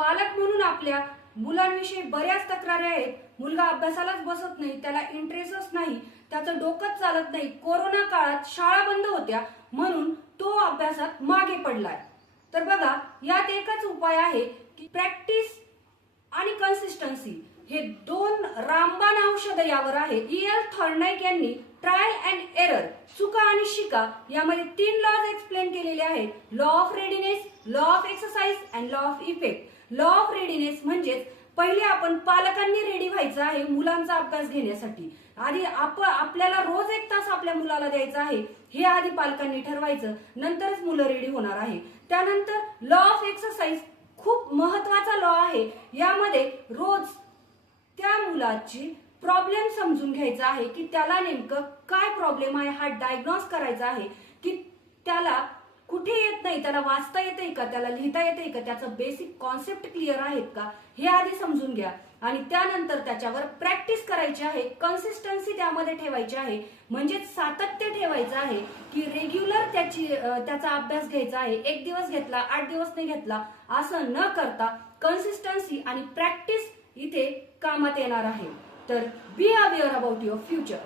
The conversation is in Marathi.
पालक म्हणून आपल्या मुलांविषयी बऱ्याच तक्रारी आहेत. मुलगा अभ्यासालाच बसत नाही, त्याला इंटरेस्टच नाही, त्याचं डोकंच चालत नाही. कोरोना काळात शाळा बंद होत्या म्हणून तो अभ्यासात मागे पडलाय. तर बघा, यात एकच उपाय आहे की प्रॅक्टिस आणि कन्सिस्टन्सी हे दोन रामबाण औषध यावर आहे. E.L. थॉर्नडाईक यांनी ट्रायल अँड एरर, चुका आणि शिका यामध्ये 3 लॉज एक्सप्लेन केलेले आहेत. Law of readiness, law of exercise and law of effect. Law of readiness म्हणजेच पहिले आपण पालकांनी रेडी व्हायचं आहे मुलांचा अभ्यास घेण्यासाठी. आधी आपल्याला रोज 1 तास आपल्या मुलाला द्यायचा आहे हे आधी पालकांनी ठरवायचं, नंतरच मुलं रेडी होणार आहे. त्यानंतर लॉ ऑफ एक्सरसाइज खूप महत्वाचा लॉ आहे. यामध्ये रोज त्या मुलाची प्रॉब्लेम समजून घ्यायचा आहे की त्याला नेमकं काय प्रॉब्लेम आहे हा डायग्नोज करायचा आहे, की त्याला कुठे येत नाही, त्याला वाचता येतंय का, त्याला लिहिता येतंय का, त्याचं बेसिक कॉन्सेप्ट क्लिअर आहेत का हे आधी समजून घ्या. आणि त्यानंतर त्याच्यावर प्रॅक्टिस करायची आहे, कन्सिस्टन्सी त्यामध्ये ठेवायची आहे, म्हणजे सातत्य ठेवायचं आहे की रेग्युलर त्याचा अभ्यास घ्यायचा आहे. 1 दिवस घेतला, 8 दिवस नाही घेतला असं न करता कन्सिस्टन्सी आणि प्रॅक्टिस इथे कामात येणार आहे. तर be aware about your future.